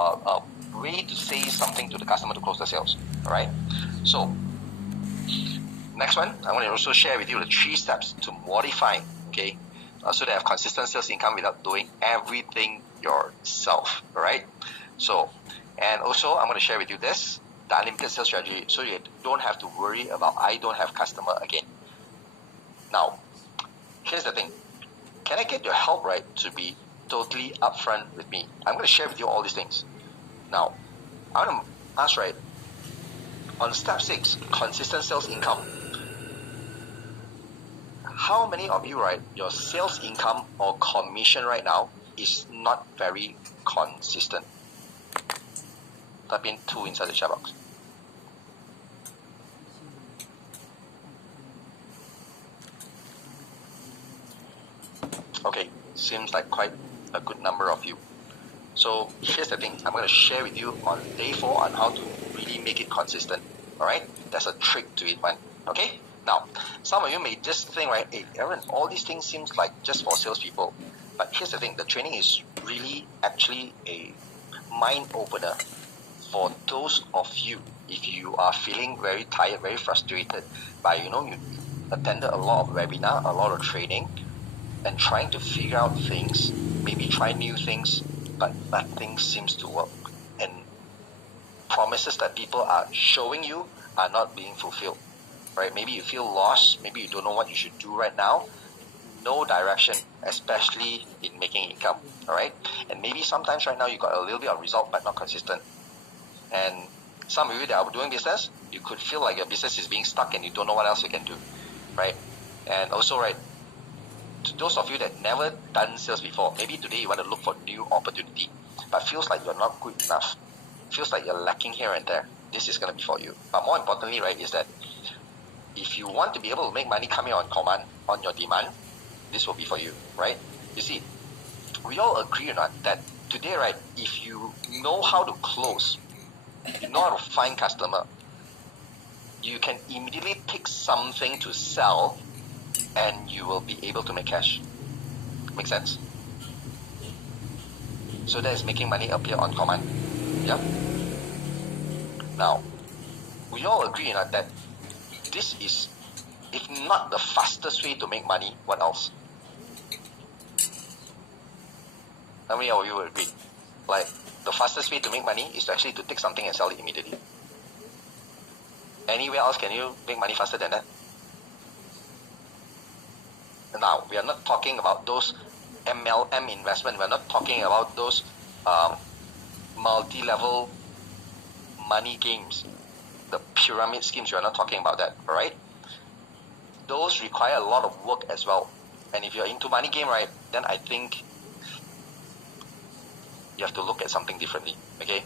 a way to say something to the customer to close the sales. All right. So next one, I want to also share with you the 3 steps to modify. Okay. So they have consistent sales income without doing everything yourself. All right. So, and also I'm going to share with you this, the unlimited sales strategy, so you don't have to worry about I don't have customer again. Now, here's the thing. Can I get your help, right, to be totally upfront with me? I'm going to share with you all these things. Now, I want to ask, right, on step 6, consistent sales income. How many of you, right, your sales income or commission right now is not very consistent? Type in 2 inside the chat box. Okay, seems like quite a good number of you. So here's the thing, I'm going to share with you on day 4 on how to really make it consistent. Alright, there's a trick to it, man. Okay, now some of you may just think, right, hey Aaron, all these things seems like just for salespeople. But here's the thing, the training is really actually a mind opener for those of you, if you are feeling very tired, very frustrated by, you attended a lot of webinar, a lot of training, and trying to figure out things, maybe try new things, but nothing seems to work. And promises that people are showing you are not being fulfilled, right? Maybe you feel lost, maybe you don't know what you should do right now, no direction, especially in making income, all right? And maybe sometimes right now you got a little bit of result, but not consistent. And some of you that are doing business, you could feel like your business is being stuck and you don't know what else you can do, right? And also, right, to those of you that never done sales before, maybe today you want to look for new opportunity, but feels like you're not good enough, feels like you're lacking here and there, this is going to be for you. But more importantly, right, is that if you want to be able to make money coming on command, on your demand, this will be for you, right? You see, we all agree or not that today, right, if you know how to close, you know how to find customer, you can immediately pick something to sell and you will be able to make cash. Make sense? So that is making money appear on command. Yeah? Now, we all agree that this is, if not the fastest way to make money, what else? How many of you will agree? Like, the fastest way to make money is to actually to take something and sell it immediately. Anywhere else can you make money faster than that? Now, we are not talking about those MLM investment. We're not talking about those multi-level money games, the pyramid schemes. We're not talking about that, all right? Those require a lot of work as well. And if you're into money game, right, then I think you have to look at something differently, okay?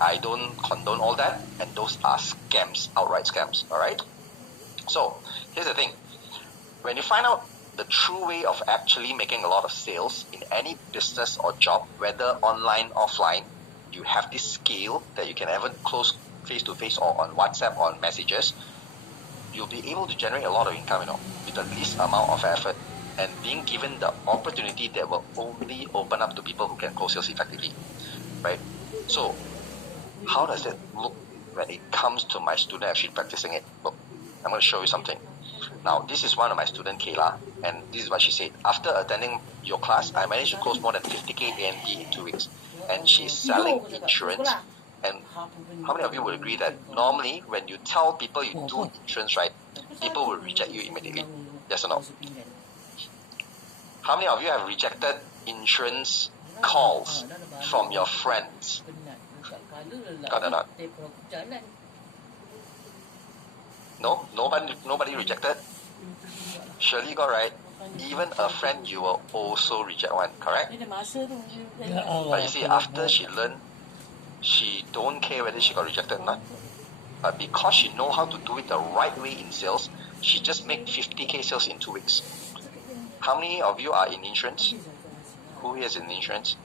I don't condone all that, and those are scams, outright scams, all right? So, here's the thing. When you find out the true way of actually making a lot of sales in any business or job, whether online, offline, you have this skill that you can even close face-to-face or on WhatsApp or on messages, you'll be able to generate a lot of income, with the least amount of effort and being given the opportunity that will only open up to people who can close sales effectively, right? So, how does it look when it comes to my student actually practicing it? Look, I'm going to show you something. Now, this is one of my students, Kayla, and this is what she said. After attending your class, I managed to close more than 50K ANP in 2 weeks. And she's selling insurance. And how many of you would agree that normally when you tell people you do insurance, right, people will reject you immediately? Yes or no? How many of you have rejected insurance calls from your friends? Got or not? No? Nobody rejected? Surely you got right. Even a friend you will also reject one, correct? But you see, after she learned, she don't care whether she got rejected or not. But because she know how to do it the right way in sales, she just make 50K sales in 2 weeks. How many of you are in insurance? Who is in insurance?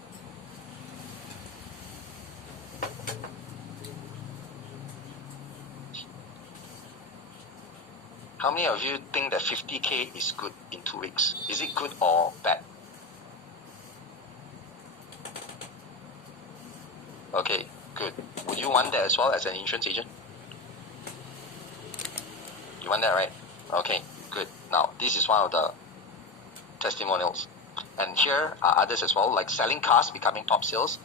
How many of you think that 50K is good in 2 weeks? Is it good or bad? Okay, good. Would you want that as well as an insurance agent? You want that, right? Okay, good. Now, this is one of the testimonials. And here are others as well, like selling cars, becoming top sales.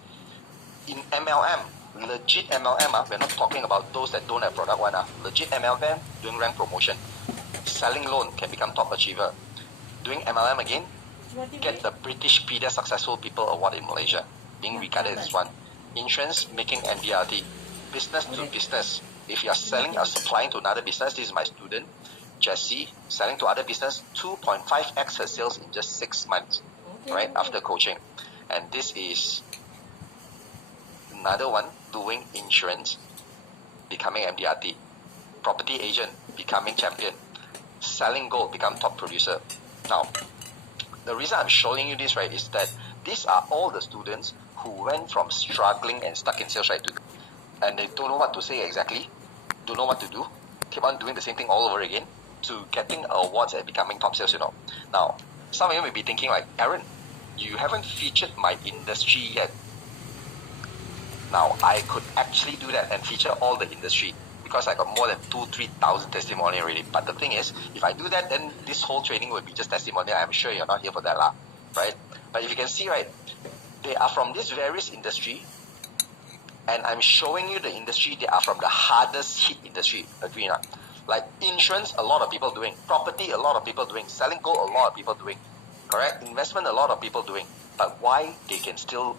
In MLM, legit MLM, we're not talking about those that don't have product one. Legit MLM, doing rank promotion. Selling loan can become top achiever. Doing MLM again, get the British Pedia Successful People Award in Malaysia, being regarded as one. Insurance, making MDRT. Business to business. If you are selling or supplying to another business, this is my student, Jessie, selling to other business, 2.5x her sales in just 6 months, right, after coaching. And this is another one doing insurance, becoming MDRT. Property agent, becoming champion. Selling gold, become top producer. Now, the reason I'm showing you this, right, is that these are all the students who went from struggling and stuck in sales, right, and they don't know what to say exactly, don't know what to do, keep on doing the same thing all over again, to getting awards and becoming top sales, Now, some of you may be thinking like, Aaron, you haven't featured my industry yet. Now, I could actually do that and feature all the industry because I got more than 3,000 testimonials already. But the thing is, if I do that, then this whole training will be just testimonial. I'm sure you're not here for that, right? But if you can see, right, they are from this various industry, and I'm showing you the industry. They are from the hardest hit industry. Agree or not? Like insurance, a lot of people doing. Property, a lot of people doing. Selling gold, a lot of people doing. Correct? Investment, a lot of people doing. But why they can still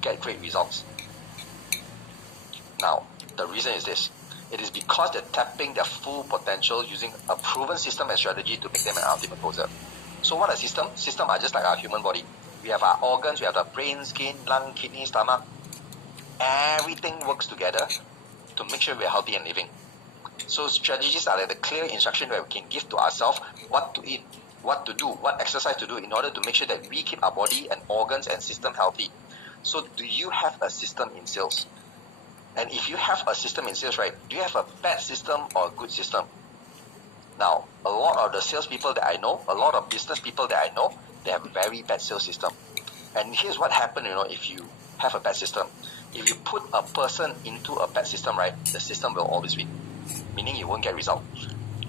get great results? Now, the reason is this. It is because they're tapping their full potential using a proven system and strategy to make them an ultimate closer. So what are systems? Systems are just like our human body. We have our organs, we have the brain, skin, lung, kidney, stomach. Everything works together to make sure we're healthy and living. So strategies are like the clear instruction that we can give to ourselves what to eat, what to do, what exercise to do in order to make sure that we keep our body and organs and system healthy. So do you have a system in sales? And if you have a system in sales, right, do you have a bad system or a good system? Now, a lot of the salespeople that I know, a lot of business people that I know, they have a very bad sales system. And here's what happens, if you have a bad system. If you put a person into a bad system, right, the system will always win, meaning you won't get result.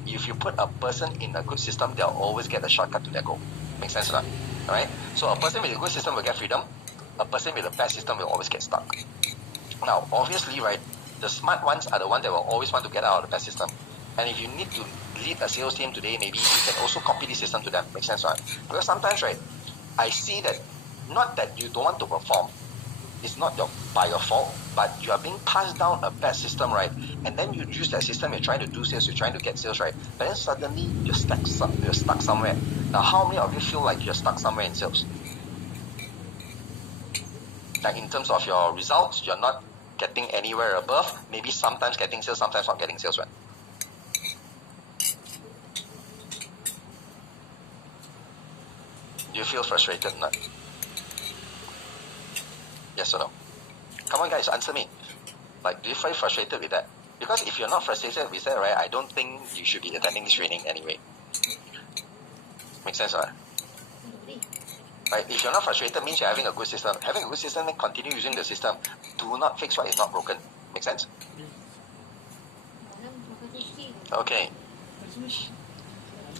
If you put a person in a good system, they'll always get a shortcut to their goal. Make sense or not? Alright? So a person with a good system will get freedom. A person with a bad system will always get stuck. Now, obviously, right, the smart ones are the ones that will always want to get out of the bad system. And if you need to lead a sales team today, maybe you can also copy this system to them. Make sense or not? Because sometimes, right, I see that not that you don't want to perform, it's not by your fault, but you are being passed down a bad system, right? And then you use that system, you're trying to do sales, you're trying to get sales, right? But then suddenly you're stuck somewhere. Now, how many of you feel like you're stuck somewhere in sales? Like in terms of your results, you're not getting anywhere above, maybe sometimes getting sales, sometimes not getting sales, right? Do you feel frustrated or not? Yes or no? Come on guys, answer me. Like, do you feel frustrated with that? Because if you're not frustrated with that, right, I don't think you should be attending this training anyway. Make sense, right? Right? If you're not frustrated, means you're having a good system. Having a good system, then continue using the system. Do not fix what is not broken. Make sense? Okay.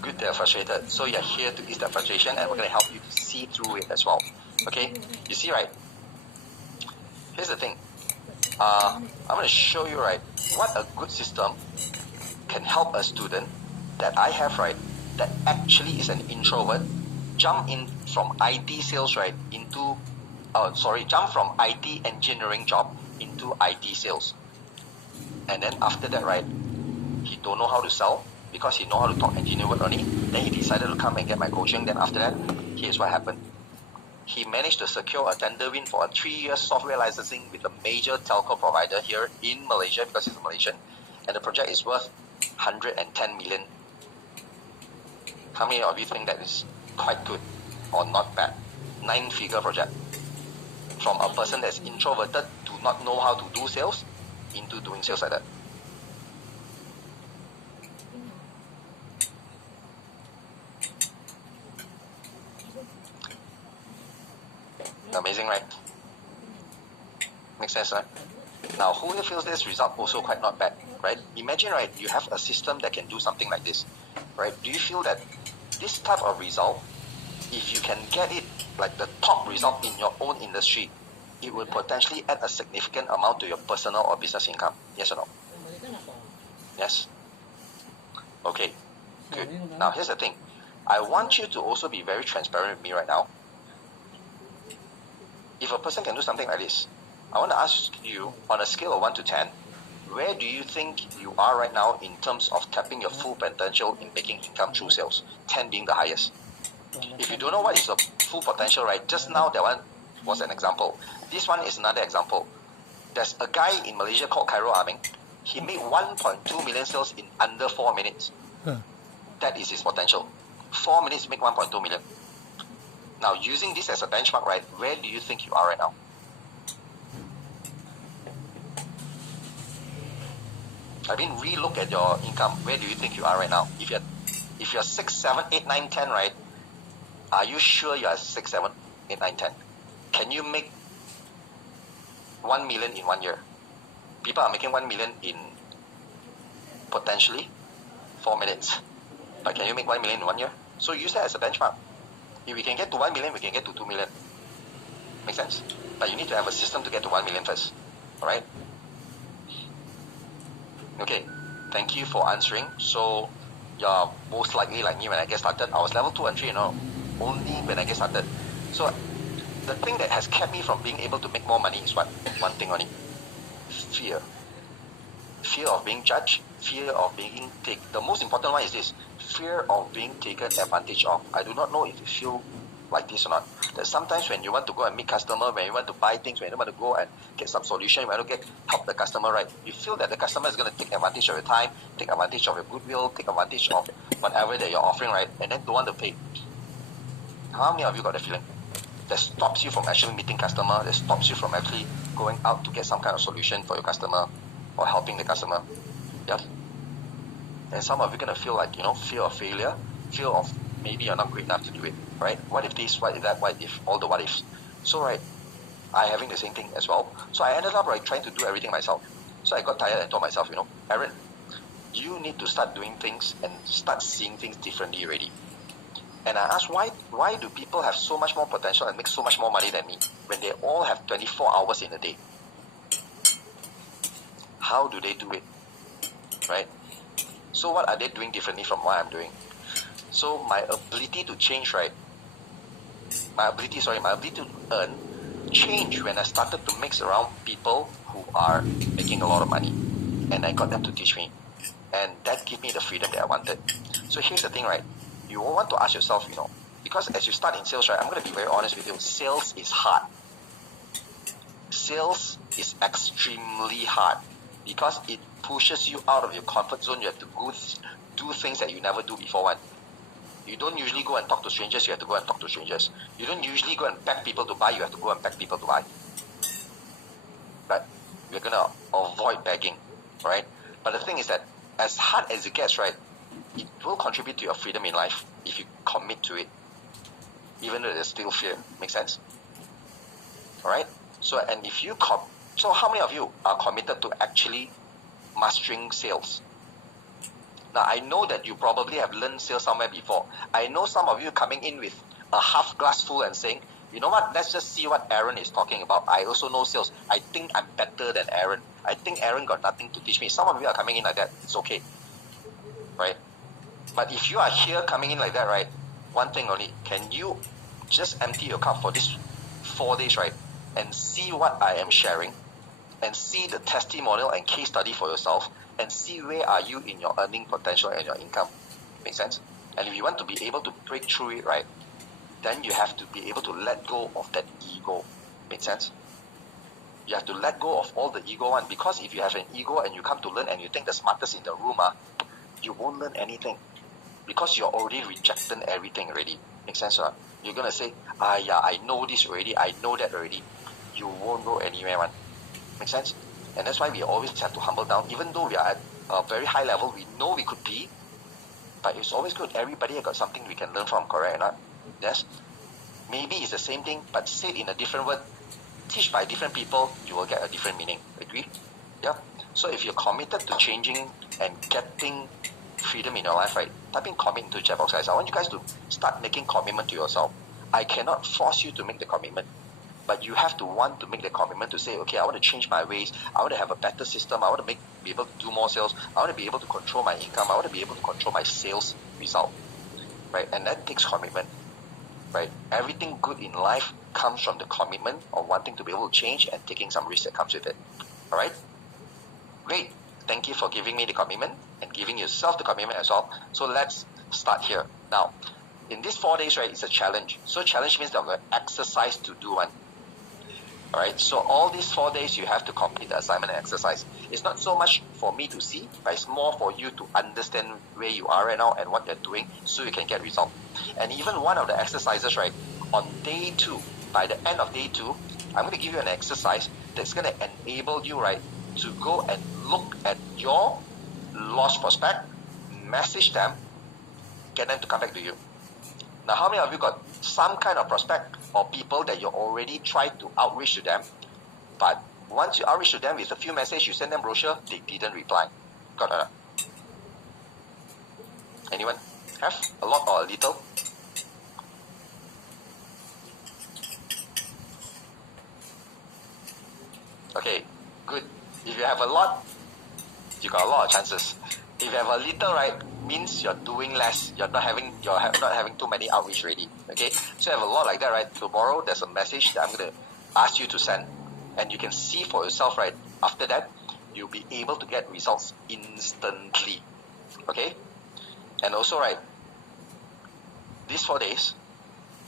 Good, they're frustrated. So you're here to ease that frustration, and we're going to help you to see through it as well. Okay? You see, right? Here's the thing. I'm going to show you, right, what a good system can help a student that I have, right, that actually is an introvert, jump in from IT sales, right, jump from IT engineering job into IT sales. And then after that, right, he don't know how to sell because he know how to talk engineer word only. Then he decided to come and get my coaching. Then after that, here's what happened. He managed to secure a tender win for a 3-year software licensing with a major telco provider here in Malaysia because he's a Malaysian. And the project is worth 110 million. How many of you think that is quite good or not bad? 9-figure project. From a person that's introverted, do not know how to do sales, into doing sales like that. Amazing, right? Make sense, right? Now, who here feels this result also quite not bad, right? Imagine, right, you have a system that can do something like this, right? Do you feel that this type of result, if you can get it like the top result in your own industry, it will potentially add a significant amount to your personal or business income? Yes or no? Yes? Okay, good. Now, here's the thing. I want you to also be very transparent with me right now. If a person can do something like this, I want to ask you, on a scale of 1 to 10, where do you think you are right now in terms of tapping your full potential in making income through sales? 10 being the highest. If you don't know what is the full potential, right, just now that one was an example. This one is another example. There's a guy in Malaysia called Cairo Aming. He made 1.2 million sales in under 4 minutes. That is his potential. 4 minutes make 1.2 million. Now, using this as a benchmark, right, where do you think you are right now? I mean, re-look at your income. Where do you think you are right now? If you're 6, 7, 8, 9, 10, right, are you sure you are 6, 7, 8, 9, 10? Can you make 1 million in 1 year? People are making 1 million in potentially 4 minutes. But can you make 1 million in 1 year? So use that as a benchmark. If we can get to 1 million, we can get to 2 million. Make sense? But you need to have a system to get to 1 million first. Alright? Okay. Thank you for answering. So you're most likely like me when I get started. I was level 2 and 3, only when I get started. So the thing that has kept me from being able to make more money is what? One thing only. Fear. Fear of being judged. Fear of being taken. The most important one is this. Fear of being taken advantage of. I do not know if you feel like this or not. That sometimes when you want to go and meet customer, when you want to buy things, when you want to go and get some solution, you want to help the customer, right? You feel that the customer is going to take advantage of your time, take advantage of your goodwill, take advantage of whatever that you're offering, right? And then don't want to pay. How many of you got the feeling? That stops you from actually meeting customer, that stops you from actually going out to get some kind of solution for your customer or helping the customer. Yeah. And some of you are going to feel like, fear of failure, fear of maybe you're not good enough to do it, right? What if this, what if that, what if, all the what ifs. So, right, I having the same thing as well. So I ended up, trying to do everything myself. So I got tired and told myself, Aaron, you need to start doing things and start seeing things differently already. And I asked, why do people have so much more potential and make so much more money than me when they all have 24 hours in a day? How do they do it, right? So what are they doing differently from what I'm doing? So my ability to change, right? My ability to earn changed when I started to mix around people who are making a lot of money. And I got them to teach me. And that gave me the freedom that I wanted. So here's the thing, right? You want to ask yourself, because as you start in sales, right, I'm going to be very honest with you, sales is hard. Sales is extremely hard because it pushes you out of your comfort zone. You have to go do things that you never do before one. You don't usually go and talk to strangers, you have to go and talk to strangers. You don't usually go and beg people to buy, you have to go and beg people to buy. But we're going to avoid begging, right? But the thing is that as hard as it gets, right, it will contribute to your freedom in life if you commit to it, even though there's still fear. Make sense? Alright? So, and if you so how many of you are committed to actually mastering sales? Now, I know that you probably have learned sales somewhere before. I know some of you coming in with a half glass full and saying, you know what, let's just see what Aaron is talking about. I also know sales. I think I'm better than Aaron. I think Aaron got nothing to teach me. Some of you are coming in like that. It's okay. Right? But if you are here coming in like that, right, one thing only, can you just empty your cup for this 4 days, right, and see what I am sharing, and see the testimonial and case study for yourself, and see where are you in your earning potential and your income. Make sense? And if you want to be able to break through it, right, then you have to be able to let go of that ego. Make sense? You have to let go of all the ego one, because if you have an ego and you come to learn and you think the smartest in the room, you won't learn anything. Because you're already rejecting everything already. Make sense? You're going to say, yeah, I know this already, I know that already. You won't go anywhere, man. Make sense? And that's why we always have to humble down. Even though we are at a very high level, we know we could be, but it's always good. Everybody has got something we can learn from, correct or not? Yes? Maybe it's the same thing, but said in a different word. teach by different people, you will get a different meaning. Agree? Yeah. So if you're committed to changing and getting freedom in your life, right, type in commit into the chat box, guys. I want you guys to start making commitment to yourself. I cannot force you to make the commitment, but you have to want to make the commitment to say, okay, I want to change my ways. I want to have a better system. I want to be able to do more sales. I want to be able to control my income. I want to be able to control my sales result, right? And that takes commitment, right? Everything good in life comes from the commitment of wanting to be able to change and taking some risk that comes with it. All right? Great. Thank you for giving me the commitment and giving yourself the commitment as well. So let's start here. Now, in these 4 days, right, it's a challenge. So challenge means that we're exercise to do one. All right, so all these 4 days you have to complete the assignment and exercise. It's not so much for me to see, but it's more for you to understand where you are right now and what you're doing so you can get results. And even one of the exercises, right, on day 2, by the end of day 2, I'm going to give you an exercise that's going to enable you, right, to go and look at your lost prospect, message them, get them to come back to you. Now, how many of you got some kind of prospect or people that you already tried to outreach to them, but once you outreach to them with a few messages, you send them brochure, they didn't reply? Got it? Anyone have a lot or a little? Okay, good. If you have a lot, you got a lot of chances. If you have a little, right, means you're doing less. You're not having too many outreach already. Okay, so you have a lot like that, right? Tomorrow there's a message that I'm going to ask you to send, and you can see for yourself, right? After that, you'll be able to get results instantly. Okay, and also, right, these 4 days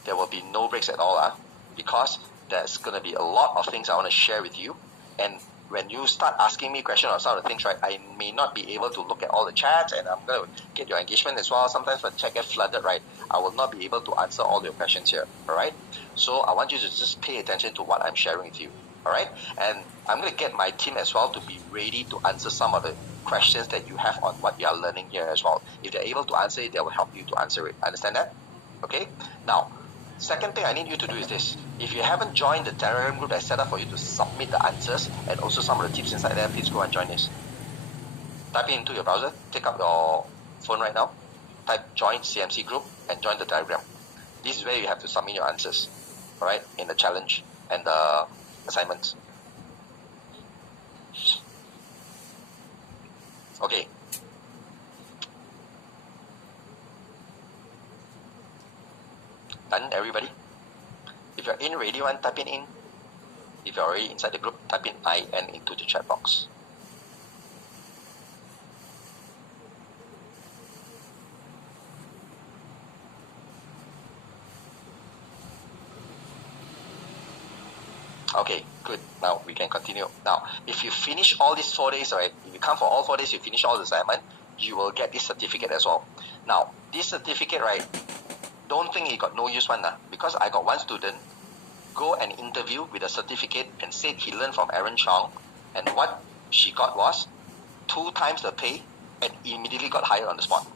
there will be no breaks at all, because there's going to be a lot of things I want to share with you, and when you start asking me questions on some of the things, right, I may not be able to look at all the chats, and I'm going to get your engagement as well. Sometimes when chat gets flooded, right, I will not be able to answer all your questions here, all right? So I want you to just pay attention to what I'm sharing with you, all right? And I'm going to get my team as well to be ready to answer some of the questions that you have on what you are learning here as well. If they're able to answer it, they will help you to answer it. Understand that? Okay? Now, second thing I need you to do is this. If you haven't joined the Telegram group that's set up for you to submit the answers and also some of the tips inside there, please go and join this. Type it into your browser, take up your phone right now, type join CMC group and join the Telegram. This is where you have to submit your answers, alright, in the challenge and the assignments. Okay. Done, everybody? If you're in already, one, type it in. If you're already inside the group, type in IN into the chat box. Okay, good. Now we can continue. Now, if you finish all these 4 days, right, if you come for all 4 days, you finish all the assignment, you will get this certificate as well. Now, this certificate, right, don't think it got no use one, because I got one student go and interview with a certificate and said he learned from Aaron Chong, and what she got was 2 times the pay and immediately got hired on the spot.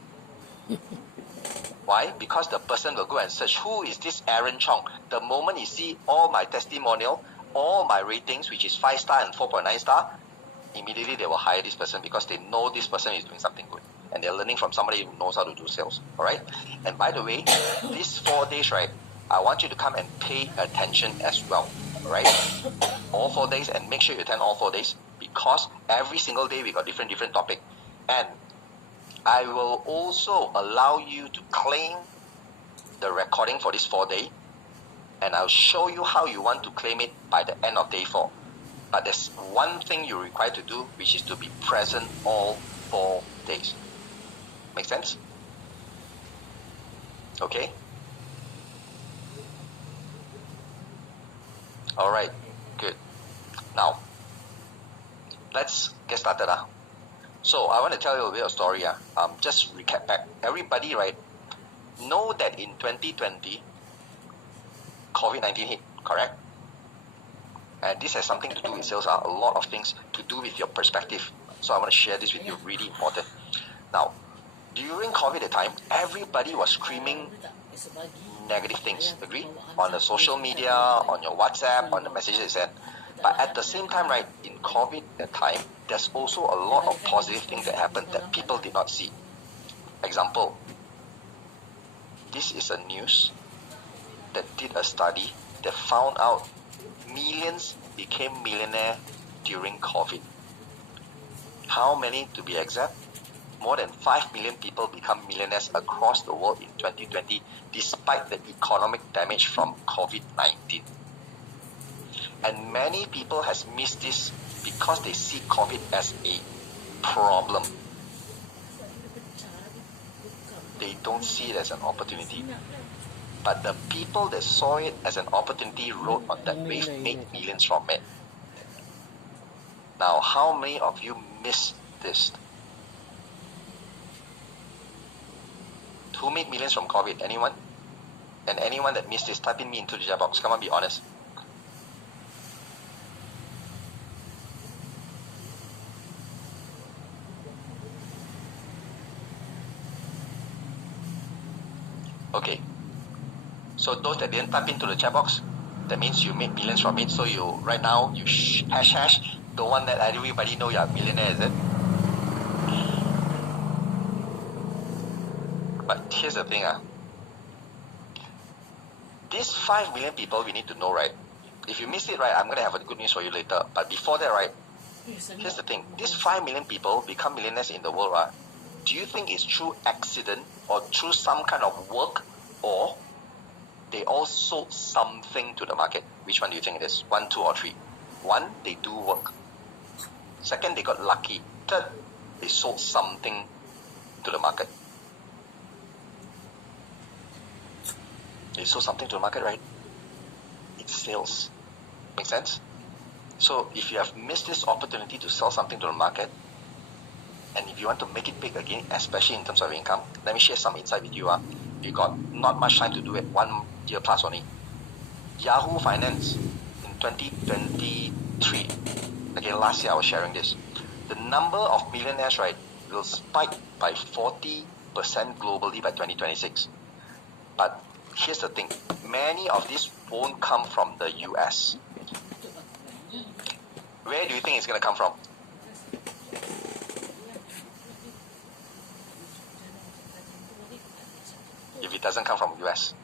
Why? Because the person will go and search, who is this Aaron Chong? The moment he see all my testimonial, all my ratings, which is 5-star and 4.9 star, immediately they will hire this person because they know this person is doing something good. And they're learning from somebody who knows how to do sales. Alright? And by the way, these 4 days, right, I want you to come and pay attention as well. Alright? All 4 days, and make sure you attend all 4 days, because every single day we got different topic. And I will also allow you to claim the recording for this 4 day, and I'll show you how you want to claim it by the end of day 4. But there's one thing you're required to do, which is to be present all 4 days. Make sense? Okay? Alright, good. Now, let's get started. So I want to tell you a bit of story. Just recap back. Everybody, right, know that in 2020, COVID-19 hit, correct? And this has something to do with sales. A lot of things to do with your perspective. So I want to share this with you, really important. Now, during COVID time, everybody was screaming negative things, agree? On the social media, on your WhatsApp, on the messages you send. But at the same time, right, in COVID that time, there's also a lot of positive things that happened that people did not see. Example, this is a news that did a study that found out millions became millionaire during COVID. How many to be exact? More than 5 million people become millionaires across the world in 2020 despite the economic damage from COVID-19. And many people has missed this because they see COVID as a problem. They don't see it as an opportunity. But the people that saw it as an opportunity rode on that wave, made millions from it. Now, how many of you missed this? Who made millions from COVID? Anyone? And anyone that missed this, type in me into the chat box. Come on, be honest. Okay. So those that didn't type into the chat box, that means you made millions from it. So you right now you hash don't want that everybody know you're a millionaire, is it? But here's the thing, these 5 million people we need to know, right? If you missed it, right, I'm gonna have a good news for you later. But before that, right, here's the thing: these 5 million people become millionaires in the world, right? Do you think it's through accident or through some kind of work, or they all sold something to the market? Which one do you think it is? 1, 2, or 3? 1, they do work. Second, they got lucky. Third, they sold something to the market. They sold something to the market, right? It's sales. Make sense? So if you have missed this opportunity to sell something to the market, and if you want to make it big again, especially in terms of income, let me share some insight with you. You got not much time to do it, 1 year plus only. Yahoo Finance in 2023, again last year I was sharing this, the number of millionaires, right, will spike by 40% globally by 2026. But here's the thing, many of these won't come from the US. Where do you think it's going to come from? If it doesn't come from US.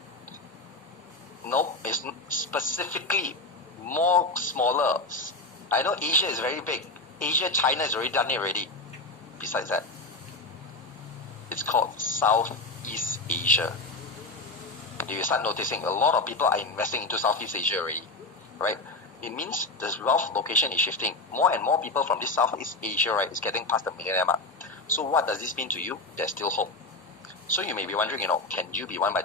Nope, it's specifically more smaller. I know Asia is very big. Asia, China has already done it already. Besides that, it's called Southeast Asia. If you start noticing, a lot of people are investing into Southeast Asia already, right? It means the wealth location is shifting. More and more people from this Southeast Asia, right, is getting past the millionaire mark. So what does this mean to you? There's still hope. So you may be wondering, can you be one by